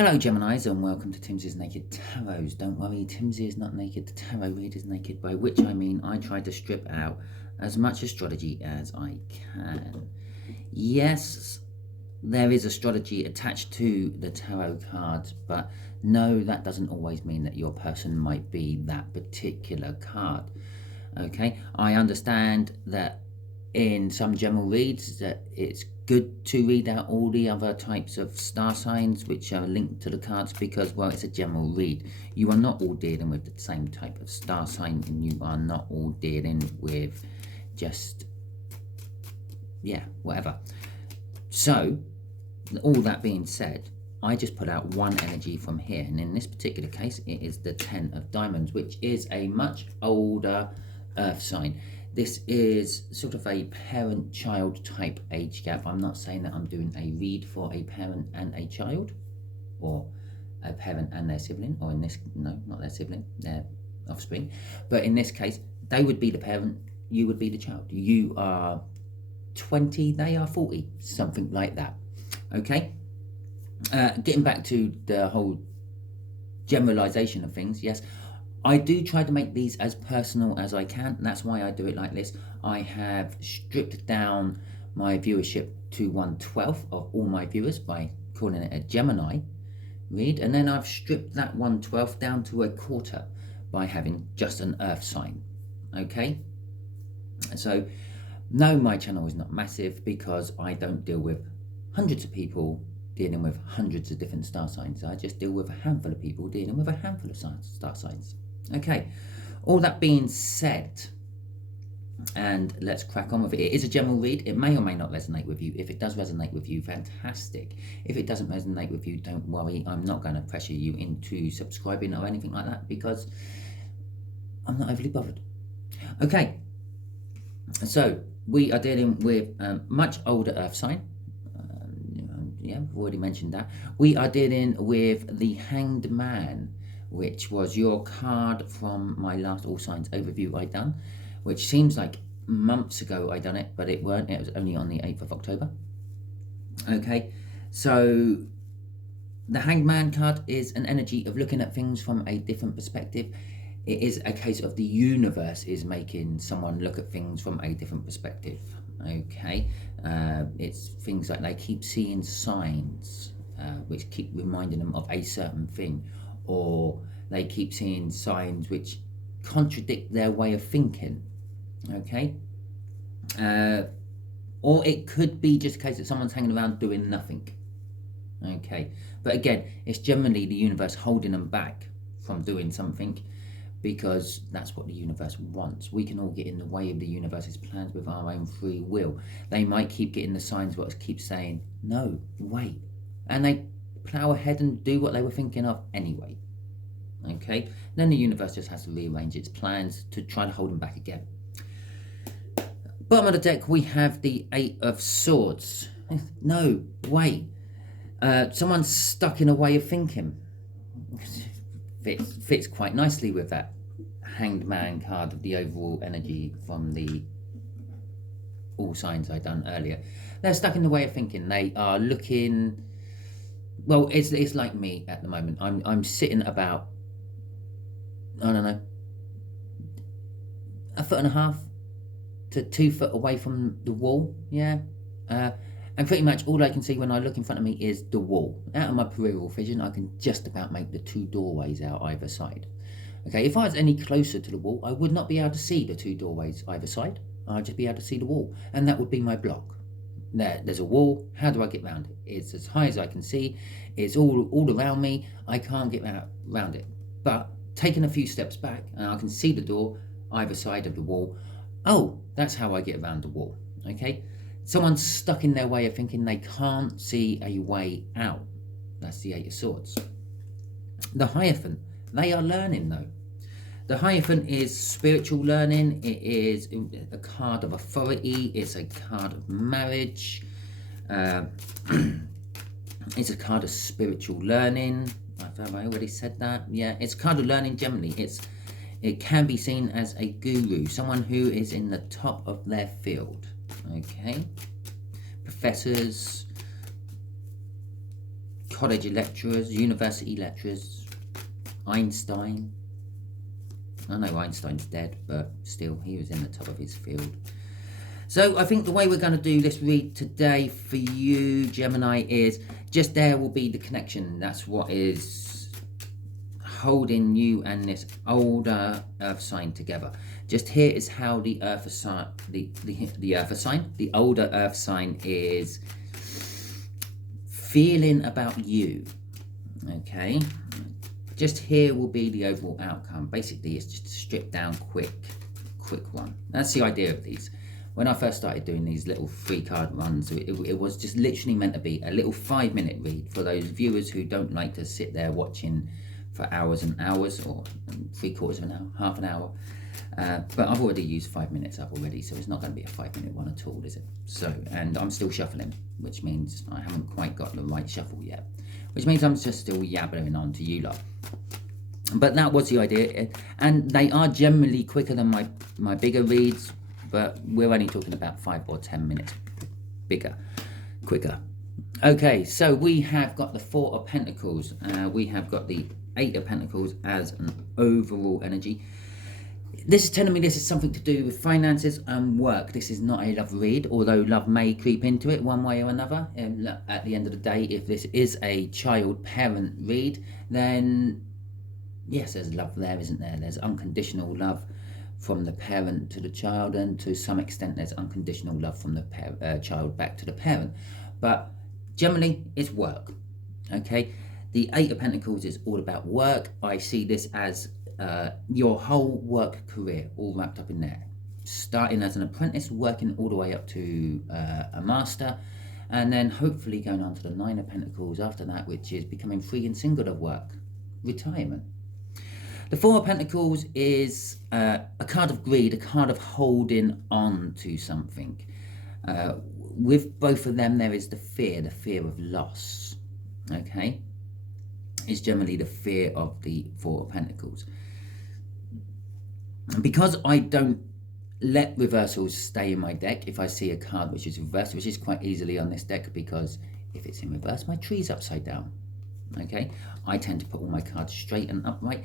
Hello Geminis and welcome to Timsy's Naked Tarot. Don't worry, Timsy is not naked, the tarot read is naked, by which I mean I try to strip out as much astrology as I can. Yes, there is astrology attached to the tarot cards, but no, that doesn't always mean that your person might be that particular card. Okay, I understand that in some general reads that it's good to read out all the other types of star signs which are linked to the cards because, well, it's a general read. You are not all dealing with the same type of star sign, and you are not all dealing with just, yeah, whatever. So, all that being said, I just put out one energy from here, and in this particular case, it is the 10 of Diamonds, which is a much older earth sign. This is sort of a parent-child type age gap. I'm not saying that I'm doing a read for a parent and a child, or a parent and their sibling, or in this, no, not their sibling, their offspring. But in this case, they would be the parent, you would be the child. You are 20, they are 40, something like that. Okay? Getting back to the whole generalization of things, yes, I do try to make these as personal as I can. That's why I do it like this. I have stripped down my viewership to 1/12 of all my viewers by calling it a Gemini read, and then I've stripped that 1/12 down to a quarter by having just an earth sign. Okay, so no, my channel is not massive because I don't deal with hundreds of people dealing with hundreds of different star signs. I just deal with a handful of people dealing with a handful of star signs. Okay, all that being said, and let's crack on with it. It is a general read. It may or may not resonate with you. If it does resonate with you, fantastic. If it doesn't resonate with you, don't worry. I'm not going to pressure you into subscribing or anything like that because I'm not overly bothered. Okay, so we are dealing with a much older earth sign. Yeah, I've already mentioned that. We are dealing with the Hanged Man, which was your card from my last All Signs overview I done, which seems like months ago I done it, but it weren't. It was only on the 8th of October. Okay, so the Hanged Man card is an energy of looking at things from a different perspective. It is a case of the universe is making someone look at things from a different perspective. Okay, it's things like they keep seeing signs which keep reminding them of a certain thing, or they keep seeing signs which contradict their way of thinking. Okay, or it could be just a case that someone's hanging around doing nothing. Okay, but again, it's generally the universe holding them back from doing something because that's what the universe wants. We can all get in the way of the universe's plans with our own free will. They might keep getting the signs what keep saying, no, wait. And they plow ahead and do what they were thinking of anyway. Okay? Then the universe just has to rearrange its plans to try to hold them back again. Bottom of the deck, we have the 8 of Swords. No, wait. Someone's stuck in a way of thinking. Fits quite nicely with that Hanged Man card of the overall energy from the All Signs I done earlier. They're stuck in the way of thinking. They are looking, well, it's like me at the moment. I'm sitting about, I don't know, 1.5 to 2 foot away from the wall. Yeah. And pretty much all I can see when I look in front of me is the wall. Out of my peripheral vision, I can just about make the 2 doorways out either side. Okay, if I was any closer to the wall, I would not be able to see the 2 doorways either side. I'd just be able to see the wall, and that would be my block. There's a wall. How do I get around it? It's as high as I can see. It's all around me. I can't get around it. But taking a few steps back, and I can see the door either side of the wall. Oh, that's how I get around the wall. Okay. Someone's stuck in their way of thinking. They can't see a way out. That's the 8 of Swords. The Hierophant, they are learning though. The Hierophant is spiritual learning. It is a card of authority. It's a card of marriage. It's a card of spiritual learning. Have I already said that? Yeah, it's a card of learning generally. It can be seen as a guru, someone who is in the top of their field. Okay, professors, college lecturers, university lecturers, Einstein. I know Einstein's dead, but still, he was in the top of his field. So I think the way we're going to do this read today for you, Gemini, is just there will be the connection. That's what is holding you and this older earth sign together. Just here is how the earth sign, the older earth sign is feeling about you. Okay, just here will be the overall outcome. Basically, it's just a stripped down quick one. That's the idea of these. When I first started doing these little 3-card runs, it was just literally meant to be a little 5-minute read for those viewers who don't like to sit there watching for hours and hours, or 3/4 of an hour, half an hour. But I've already used 5 minutes up already, so it's not going to be a 5-minute one at all, is it? So, and I'm still shuffling, which means I haven't quite got the right shuffle yet, which means I'm just still yabbering on to you lot. But that was the idea, and they are generally quicker than my bigger reads, but we're only talking about 5 or 10 minutes quicker. Okay, so we have got the 4 of Pentacles. We have got the 8 of Pentacles as an overall energy. This is telling me this is something to do with finances and work. This is not a love read, although love may creep into it one way or another. And at the end of the day, if this is a child-parent read, then yes, there's love there, isn't there? There's unconditional love from the parent to the child, and to some extent there's unconditional love from the child back to the parent. But generally, it's work. Okay, the 8 of Pentacles is all about work. I see this as your whole work career all wrapped up in there, starting as an apprentice, working all the way up to a master, and then hopefully going on to the 9 of Pentacles after that, which is becoming free and single of work, retirement. The 4 of Pentacles is a card of greed, a card of holding on to something. With both of them, there is the fear of loss. Okay? It's generally the fear of the 4 of Pentacles. And because I don't let reversals stay in my deck, if I see a card which is reversed, which is quite easily on this deck, because if it's in reverse, my tree's upside down. Okay? I tend to put all my cards straight and upright.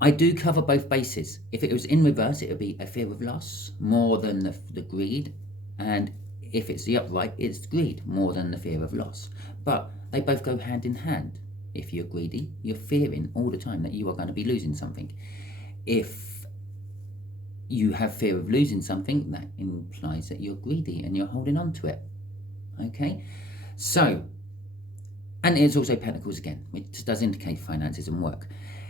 I do cover both bases. If it was in reverse, it would be a fear of loss more than the greed. And if it's the upright, it's greed more than the fear of loss. But they both go hand in hand. If you're greedy, you're fearing all the time that you are going to be losing something. If you have fear of losing something, that implies that you're greedy and you're holding on to it. Okay? So, and it's also Pentacles again, which does indicate finances and work.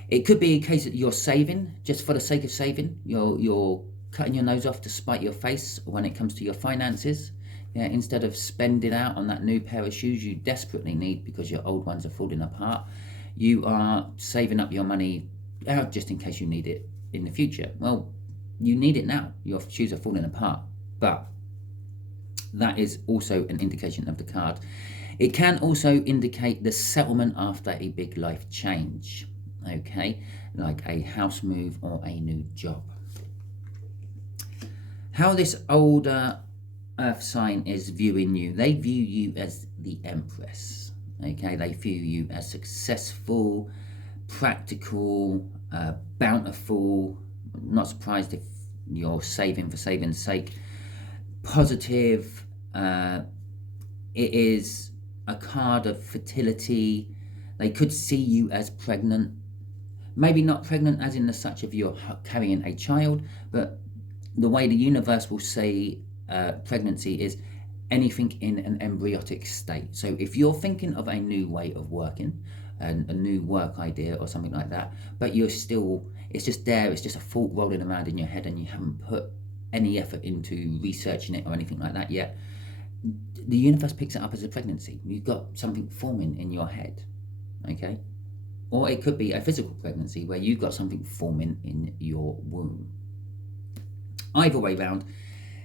It could be a case that you're saving just for the sake of saving. You're cutting your nose off to spite your face when it comes to your finances. Yeah, instead of spending out on that new pair of shoes you desperately need because your old ones are falling apart, you are saving up your money just in case you need it in the future. Well, you need it now. Your shoes are falling apart. But that is also an indication of the card. It can also indicate the settlement after a big life change. Okay, like a house move or a new job. How this older earth sign is viewing you, they view you as the Empress. Okay, they view you as successful, practical, bountiful. Not surprised if you're saving for saving's sake. Positive. It is a card of fertility. They could see you as pregnant. Maybe not pregnant as in the such of you're carrying a child, but the way the universe will say pregnancy is anything in an embryotic state. So if you're thinking of a new way of working, and a new work idea or something like that, but you're still, it's just there, it's just a thought rolling around in your head and you haven't put any effort into researching it or anything like that yet, the universe picks it up as a pregnancy. You've got something forming in your head, okay? Or it could be a physical pregnancy where you've got something forming in your womb. Either way round,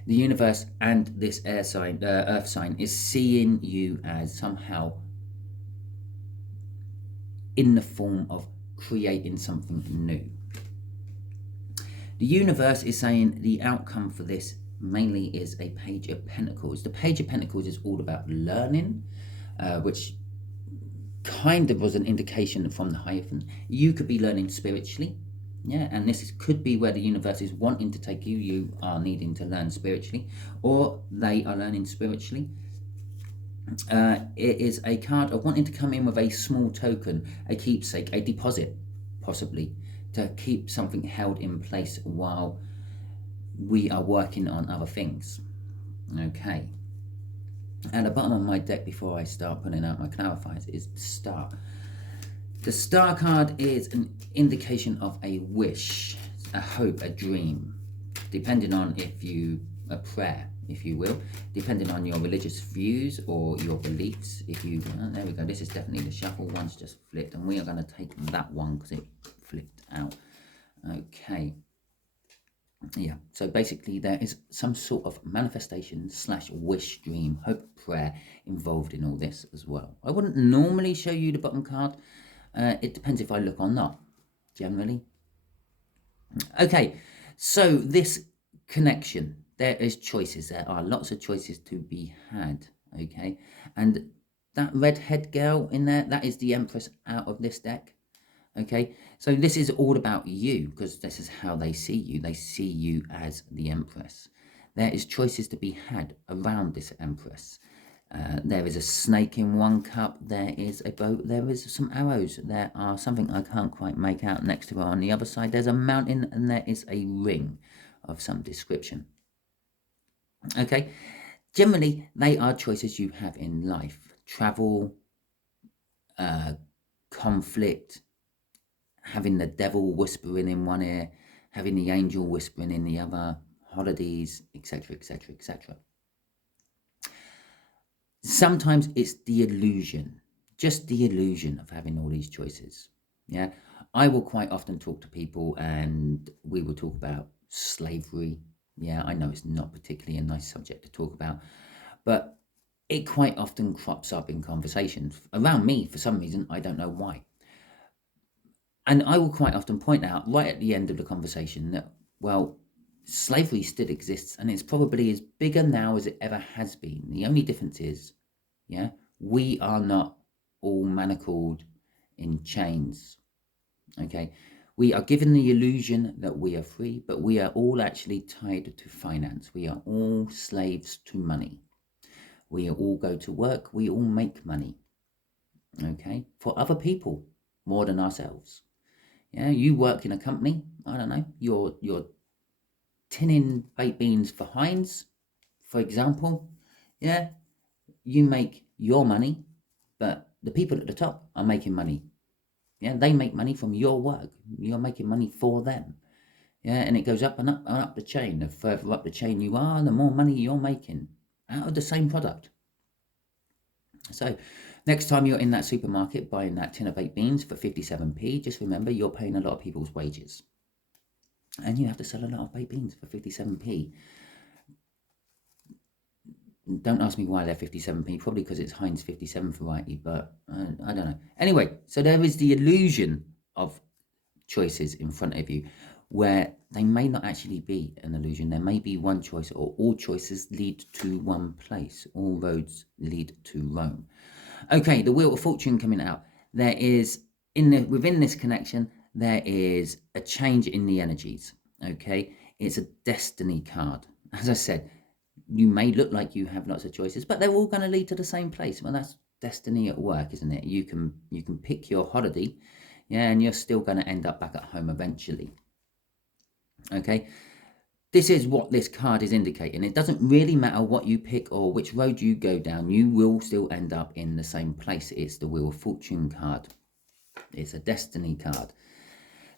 the universe and this earth sign is seeing you as somehow in the form of creating something new. The universe is saying the outcome for this mainly is a Page of Pentacles. The Page of Pentacles is all about learning, which kind of was an indication from the Hierophant. You could be learning spiritually, yeah, and this could be where the universe is wanting to take you. You are needing to learn spiritually, or they are learning spiritually. It is a card of wanting to come in with a small token, a keepsake, a deposit, possibly, to keep something held in place while we are working on other things. Okay. At the bottom of my deck, before I start putting out my clarifiers, is the Star. The Star card is an indication of a wish, a hope, a dream, depending on a prayer, if you will, depending on your religious views or your beliefs. There we go, this is definitely the shuffle, one's just flipped, and we are going to take that one because it flipped out. Okay. Yeah, so basically there is some sort of manifestation / wish, dream, hope, prayer involved in all this as well. I wouldn't normally show you the bottom card. It depends if I look or not, generally. Okay, so this connection, there is choices. There are lots of choices to be had, okay? And that redhead girl in there, that is the Empress out of this deck. Okay, so this is all about you, because this is how they see you. They see you as the Empress. There is choices to be had around this Empress. There is a snake in one cup. There is a boat. There is some arrows. There are something I can't quite make out next to her. On the other side, there's a mountain, and there is a ring of some description. Okay, generally, they are choices you have in life. Travel, conflict, having the devil whispering in one ear, having the angel whispering in the other, holidays, etc., etc., etc. Sometimes it's the illusion, just the illusion of having all these choices. Yeah, I will quite often talk to people and we will talk about slavery. Yeah, I know it's not particularly a nice subject to talk about, but it quite often crops up in conversations around me for some reason. I don't know why. And I will quite often point out right at the end of the conversation that, well, slavery still exists and it's probably as bigger now as it ever has been. The only difference is, yeah, we are not all manacled in chains, okay? We are given the illusion that we are free, but we are all actually tied to finance. We are all slaves to money. We all go to work, we all make money, okay, for other people more than ourselves. Yeah, you work in a company, I don't know, you're tinning baked beans for Heinz, for example. Yeah, you make your money, but the people at the top are making money. Yeah, they make money from your work. You're making money for them. Yeah, and it goes up and up the chain. The further up the chain you are, the more money you're making out of the same product. So next time you're in that supermarket buying that tin of baked beans for 57p, just remember you're paying a lot of people's wages. And you have to sell a lot of baked beans for 57p. Don't ask me why they're 57p, probably because it's Heinz 57 variety, but I don't know. Anyway, so there is the illusion of choices in front of you where they may not actually be an illusion. There may be one choice, or all choices lead to one place. All roads lead to Rome. Okay, the Wheel of Fortune coming out. There is, within this connection, there is a change in the energies. Okay, it's a destiny card. As I said, you may look like you have lots of choices, but they're all going to lead to the same place. Well, that's destiny at work, isn't it? You can pick your holiday, yeah, and you're still going to end up back at home eventually. Okay, this is what this card is indicating. It doesn't really matter what you pick or which road you go down, you will still end up in the same place. It's the Wheel of Fortune card. It's a destiny card.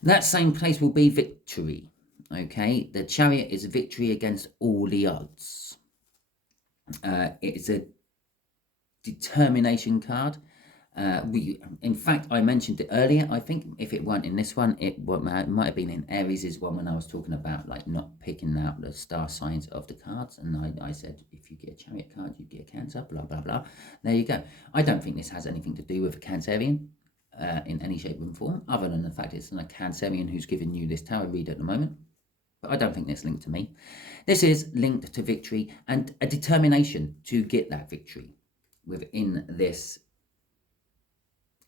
That same place will be victory. Okay, the Chariot is victory against all the odds. It's a determination card. In fact, I mentioned it earlier. I think if it weren't in this one, it might have been in Aries' one when I was talking about like not picking out the star signs of the cards. And I said, if you get a Chariot card, you get a Cancer, blah, blah, blah. There you go. I don't think this has anything to do with a Cancerian in any shape or form, other than the fact it's a Cancerian who's giving you this tarot read at the moment. But I don't think that's linked to me. This is linked to victory and a determination to get that victory within this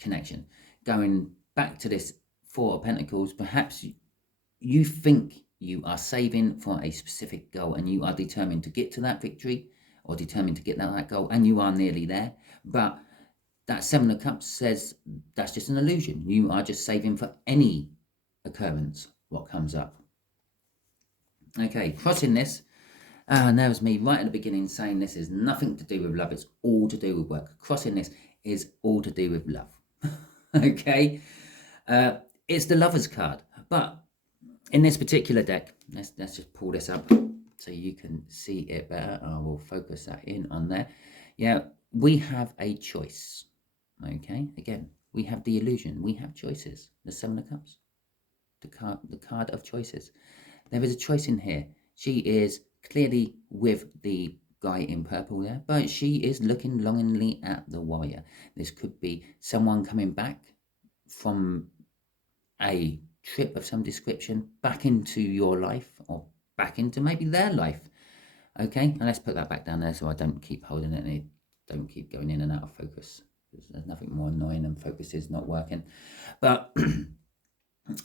connection. Going back to this Four of Pentacles, perhaps you think you are saving for a specific goal and you are determined to get to that victory or determined to get that goal, and you are nearly there. But that Seven of Cups says that's just an illusion. You are just saving for any occurrence, what comes up. Okay, crossing this. And there's me right at the beginning saying this is nothing to do with love. It's all to do with work. Crossing this is all to do with love. Okay. It's the Lover's card. But in this particular deck, let's just pull this up so you can see it better. I will focus that in on there. Yeah, we have a choice. Okay. Again, we have the illusion. We have choices. The Seven of Cups. The card of choices. There is a choice in here. She is clearly with the guy in purple there, but she is looking longingly at the Warrior. This could be someone coming back from a trip of some description back into your life or back into maybe their life. Okay, and let's put that back down there so I don't keep holding it and it don't keep going in and out of focus. There's nothing more annoying than focus is not working. But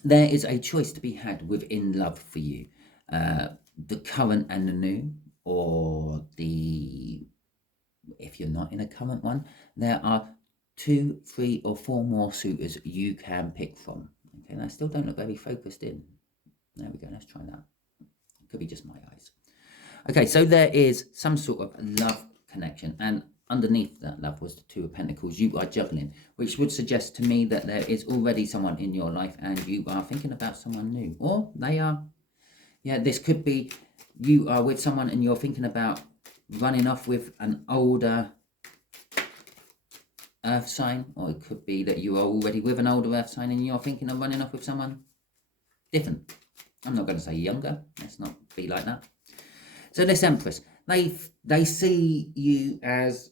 there is a choice to be had within love for you. The current and the new, or if you're not in a current one, there are 2, 3 or 4 more suitors you can pick from. Okay, and I still don't look very focused in. There we go, let's try that. Could be just my eyes. Okay, so there is some sort of love connection, and underneath that love was the Two of Pentacles. You are juggling, which would suggest to me that there is already someone in your life and you are thinking about someone new, or they are. Yeah, this could be you are with someone and you're thinking about running off with an older earth sign, or it could be that you are already with an older earth sign and you're thinking of running off with someone different. I'm not going to say younger. Let's not be like that. So this Empress, they see you as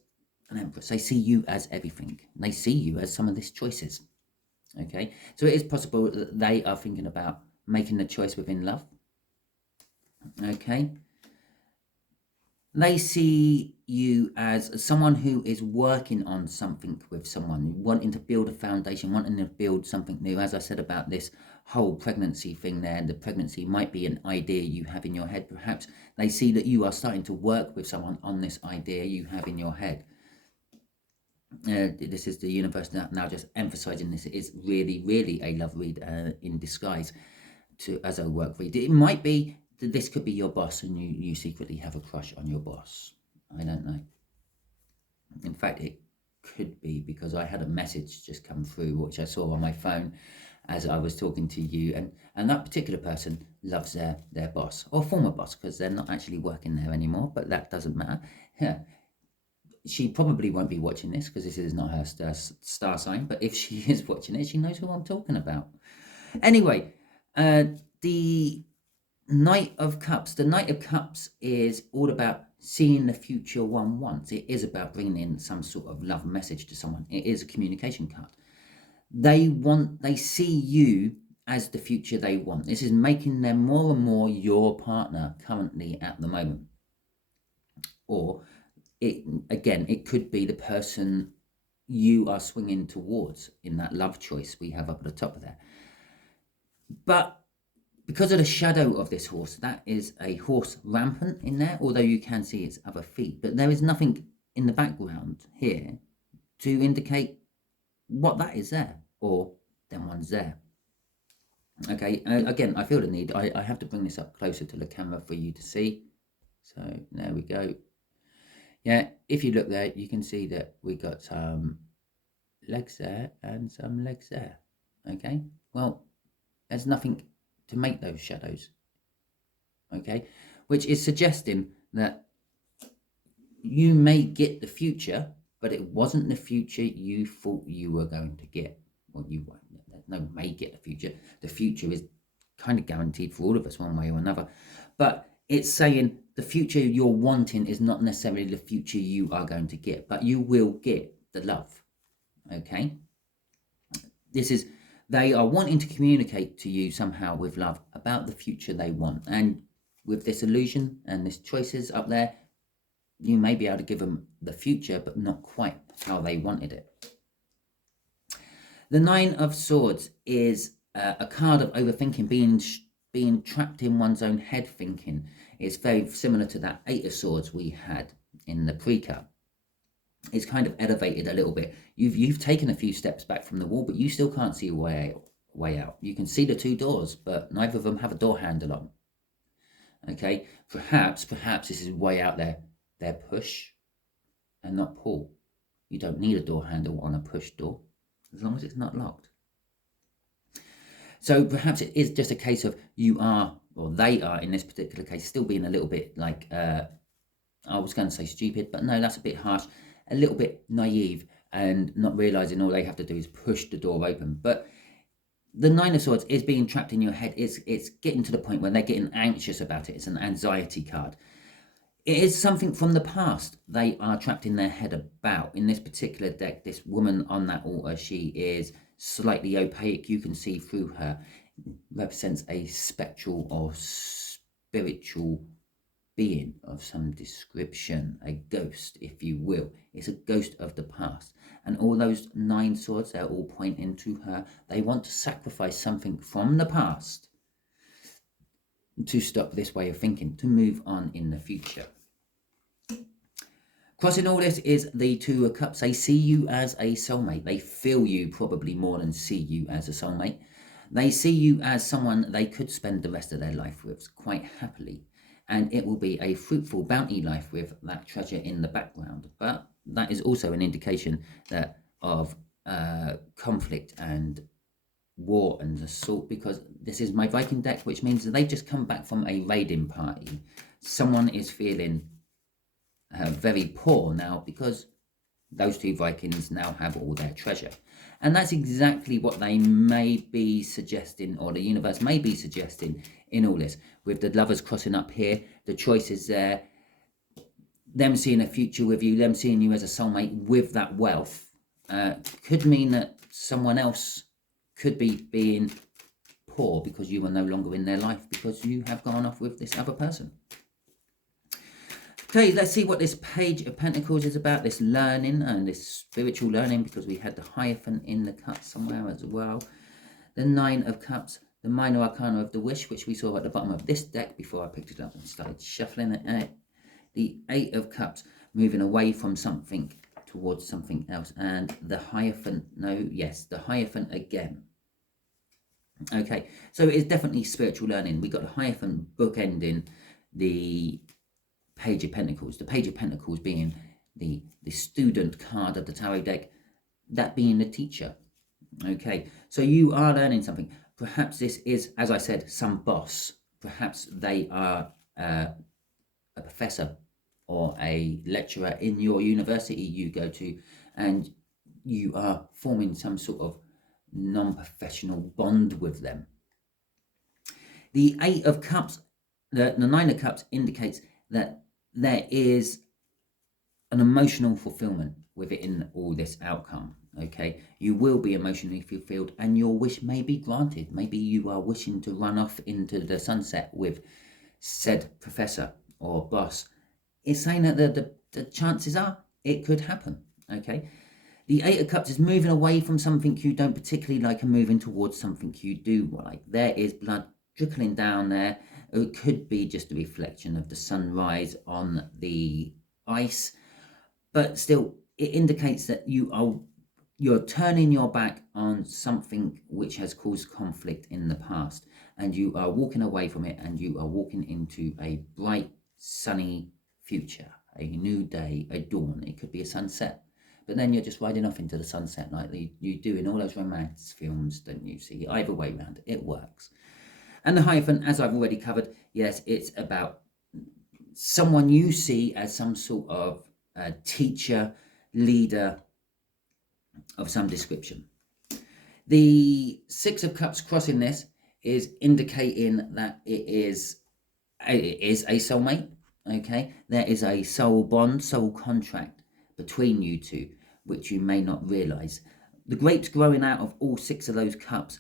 an Empress. They see you as everything. They see you as some of these choices. Okay, so it is possible that they are thinking about making the choice within love. Okay, they see you as someone who is working on something with someone, wanting to build a foundation, wanting to build something new. As I said about this whole pregnancy thing there, the pregnancy might be an idea you have in your head. Perhaps they see that you are starting to work with someone on this idea you have in your head. This is the universe now just emphasizing this. It is really, really a love read in disguise as a work read. It might be that this could be your boss and you secretly have a crush on your boss. I don't know. In fact, it could be because I had a message just come through which I saw on my phone as I was talking to you, and that particular person loves their boss or former boss, because they're not actually working there anymore, but that doesn't matter. Yeah. She probably won't be watching this because this is not her star sign, but if she is watching it, she knows who I'm talking about. Anyway, the Knight of Cups. The Knight of Cups is all about seeing the future one wants. It is about bringing in some sort of love message to someone. It is a communication card. They see you as the future they want. This is making them more and more your partner currently at the moment. Or it could be the person you are swinging towards in that love choice we have up at the top of there. But because of the shadow of this horse, that is a horse rampant in there, although you can see its other feet. But there is nothing in the background here to indicate what that is there, or then one's there. Okay, again, I feel the need. I have to bring this up closer to the camera for you to see. So there we go. Yeah, if you look there, you can see that we got some legs there and some legs there. Okay, well, there's nothing to make those shadows. Okay, which is suggesting that you may get the future, but it wasn't the future you thought you were going to get. Well, you won't. No, may get the future. The future is kind of guaranteed for all of us one way or another. But it's saying the future you're wanting is not necessarily the future you are going to get, but you will get the love. Okay? They are wanting to communicate to you somehow with love about the future they want. And with this illusion and this choices up there, you may be able to give them the future, but not quite how they wanted it. The Nine of Swords is a card of overthinking, being trapped in one's own head thinking. It's very similar to that Eight of Swords we had in the pre-cut. It's kind of elevated a little bit. You've taken a few steps back from the wall, but you still can't see a way out. You can see the two doors, but neither of them have a door handle on. Okay, perhaps this is way out there. They're push and not pull. You don't need a door handle on a push door, as long as it's not locked. So perhaps it is just a case of you are, or they are in this particular case, still being a little bit like, I was going to say stupid, but no, that's a bit harsh, a little bit naive and not realizing all they have to do is push the door open. But the Nine of Swords is being trapped in your head. It's getting to the point where they're getting anxious about it. It's an anxiety card. It is something from the past they are trapped in their head about. In this particular deck, this woman on that altar, she is slightly opaque. You can see through her. Represents a spectral or spiritual being of some description, a ghost, if you will. It's a ghost of the past. And all those 9 swords, they're all pointing to her. They want to sacrifice something from the past to stop this way of thinking, to move on in the future. Crossing all this is the Two of Cups. They see you as a soulmate. They feel you probably more than see you as a soulmate. They see you as someone they could spend the rest of their life with quite happily. And it will be a fruitful bounty life with that treasure in the background. But that is also an indication that of conflict and war and assault, because this is my Viking deck, which means that they've just come back from a raiding party. Someone is feeling very poor now because those two Vikings now have all their treasure. And that's exactly what they may be suggesting, or the universe may be suggesting in all this. With the lovers crossing up here, the choice is there, them seeing a future with you, them seeing you as a soulmate with that wealth, could mean that someone else could be being poor because you are no longer in their life, because you have gone off with this other person. Okay, let's see what this Page of Pentacles is about, this learning and this spiritual learning, because we had the Hierophant in the cut somewhere as well. The Nine of Cups, the minor arcana of the Wish, which we saw at the bottom of this deck before I picked it up and started shuffling it. The Eight of Cups, moving away from something towards something else. And the Hierophant, the Hierophant again. Okay, so it is definitely spiritual learning. We got the Hierophant bookending the Page of Pentacles. The Page of Pentacles being the student card of the tarot deck, that being the teacher. Okay, so you are learning something. Perhaps this is, as I said, some boss. Perhaps they are a professor or a lecturer in your university you go to, and you are forming some sort of non-professional bond with them. The Eight of Cups, the Nine of Cups indicates that there is an emotional fulfillment within all this outcome. Okay, you will be emotionally fulfilled and your wish may be granted. Maybe you are wishing to run off into the sunset with said professor or boss. It's saying that the chances are it could happen. Okay, the Eight of Cups is moving away from something you don't particularly like and moving towards something you do like. There is blood trickling down there. It could be just a reflection of the sunrise on the ice, but still it indicates that you're turning your back on something which has caused conflict in the past, and you are walking away from it, and you are walking into a bright, sunny future, a new day, a dawn. It could be a sunset, but then you're just riding off into the sunset like you do in all those romance films, don't you? See, either way round, it works. And the Hierophant, as I've already covered, yes, it's about someone you see as some sort of teacher, leader of some description. The Six of Cups crossing this is indicating that it is a soulmate. Okay, there is a soul bond, soul contract between you two, which you may not realize. The grapes growing out of all 6 of those cups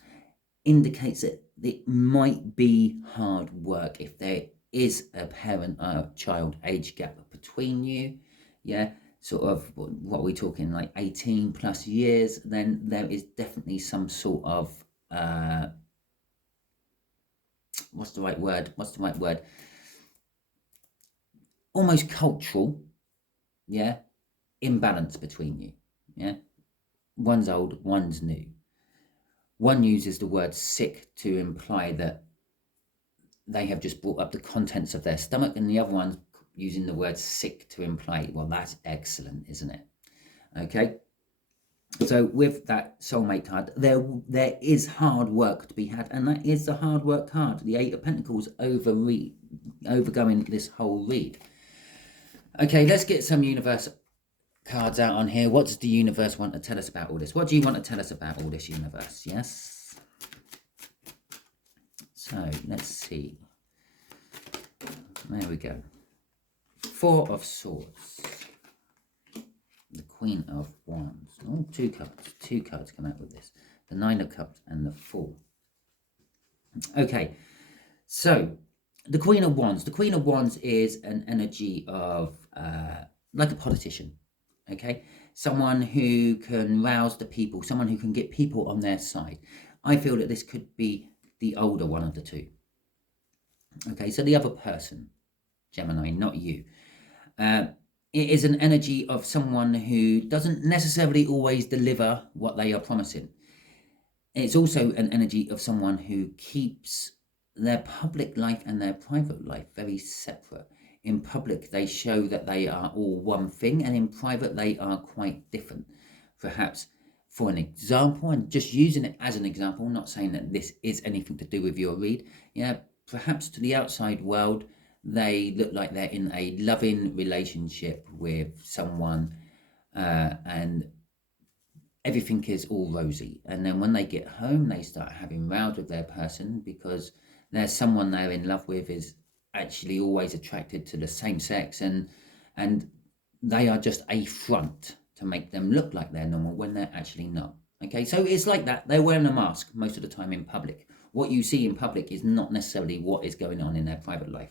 indicates that it might be hard work if there is a parent-child age gap between you. Yeah, sort of, what are we talking, like 18 plus years, then there is definitely some sort of, what's the right word? Almost cultural, yeah, imbalance between you, yeah. One's old, one's new. One uses the word sick to imply that they have just brought up the contents of their stomach, and the other one's using the word sick to imply, well, that's excellent, isn't it? Okay. So with that soulmate card, there is hard work to be had, and that is the hard work card. The Eight of Pentacles overgoing this whole read. Okay, let's get some universe cards out on here. What does the universe want to tell us about all this? What do you want to tell us about all this, universe? Yes. So let's see. There we go. Four of Swords. The Queen of Wands. Oh, two cards come out with this. The Nine of Cups and the Fool. Okay, so the Queen of Wands. The Queen of Wands is an energy of like a politician. Okay, someone who can rouse the people, someone who can get people on their side. I feel that this could be the older one of the two. Okay, so the other person, Gemini, not you. It is an energy of someone who doesn't necessarily always deliver what they are promising. It's also an energy of someone who keeps their public life and their private life very separate. In public, they show that they are all one thing, and in private, they are quite different. Perhaps, for an example, and just using it as an example, not saying that this is anything to do with your read, yeah, perhaps to the outside world, they look like they're in a loving relationship with someone, and everything is all rosy. And then when they get home, they start having rows with their person because there's someone they're in love with is actually always attracted to the same sex, and they are just a front to make them look like they're normal when they're actually not. Okay, so it's like that. They're wearing a mask most of the time in public. What you see in public is not necessarily what is going on in their private life.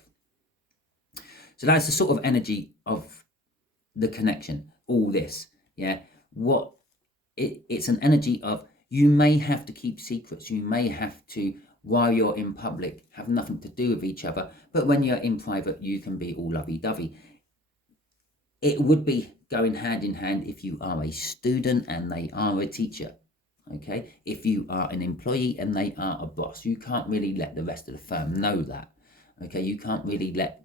So that's the sort of energy of the connection, all this, yeah. It's an energy of, you may have to keep secrets, you may have to, while you're in public, have nothing to do with each other, but when you're in private, you can be all lovey-dovey. It would be going hand in hand if you are a student and they are a teacher, okay? If you are an employee and they are a boss, you can't really let the rest of the firm know that, okay? You can't really let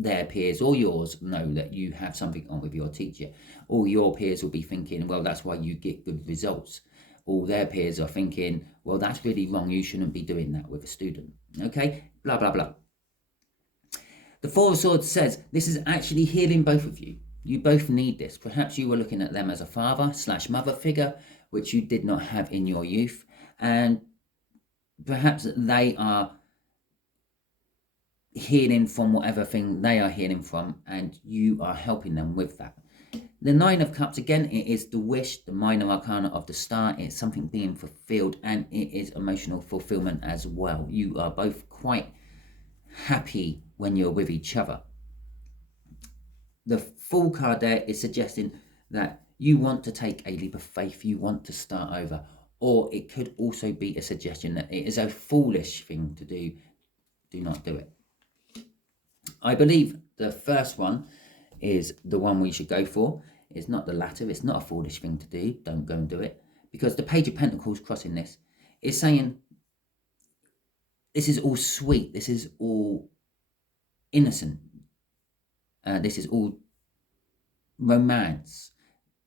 their peers or yours know that you have something on with your teacher. All your peers will be thinking, well, that's why you get good results. All their peers are thinking, well, that's really wrong, you shouldn't be doing that with a student, okay? Blah, blah, blah. The Four of Swords says this is actually healing both of you. You both need this. Perhaps you were looking at them as a father/mother figure, which you did not have in your youth, and perhaps they are healing from whatever thing they are healing from, and you are helping them with that. The Nine of Cups, again, it is the wish, the minor arcana of the star. It's something being fulfilled, and it is emotional fulfillment as well. You are both quite happy when you're with each other. The Fool card there is suggesting that you want to take a leap of faith, you want to start over, or it could also be a suggestion that it is a foolish thing to do. Do not do it. I believe the first one is the one we should go for. It's not the latter. It's not a foolish thing to do. Don't go and do it. Because the Page of Pentacles crossing this is saying this is all sweet. This is all innocent. This is all romance,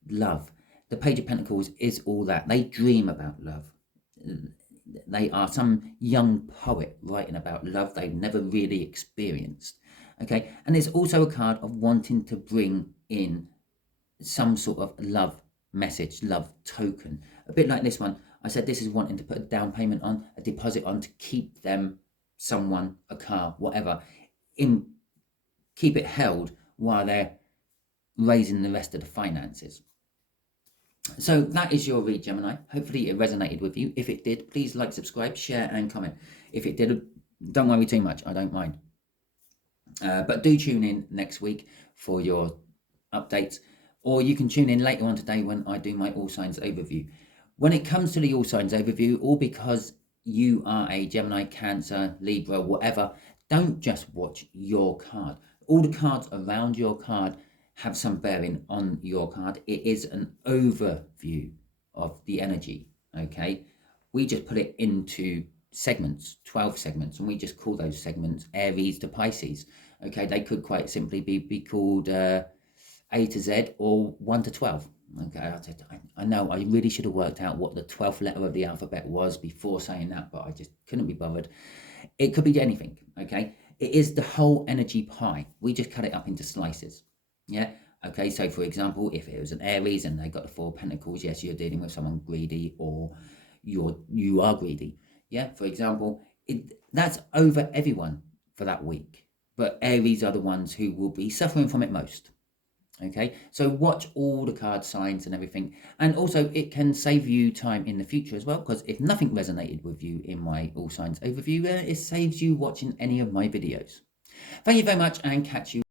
love. The Page of Pentacles is all that. They dream about love. They are some young poet writing about love they've never really experienced. Okay, and there's also a card of wanting to bring in some sort of love message, love token. A bit like this one. I said this is wanting to put a down payment on, a deposit on, to keep them, someone, a car, whatever, keep it held while they're raising the rest of the finances. So that is your read, Gemini. Hopefully it resonated with you. If it did, please like, subscribe, share and comment. If it did, don't worry too much. I don't mind. But do tune in next week for your updates or you can tune in later on today when I do my all signs overview. When it comes to the all signs overview, all because you are a Gemini, Cancer, Libra, whatever, don't just watch your card. All the cards around your card have some bearing on your card. It is an overview of the energy, okay? We just put it into segments, 12 segments, and we just call those segments Aries to Pisces, okay? They could quite simply be called A to Z or 1 to 12. Okay, I know I really should have worked out what the 12th letter of the alphabet was before saying that, but I just couldn't be bothered. It could be anything, okay? It is the whole energy pie. We just cut it up into slices, yeah? Okay, so for example, if it was an Aries and they got the 4 of Pentacles, yes, you're dealing with someone greedy, or you are greedy, yeah? For example, that's over everyone for that week, but Aries are the ones who will be suffering from it most. Okay, so watch all the card signs and everything, and also it can save you time in the future as well, because if nothing resonated with you in my all signs overview, it saves you watching any of my videos. Thank you very much, and catch you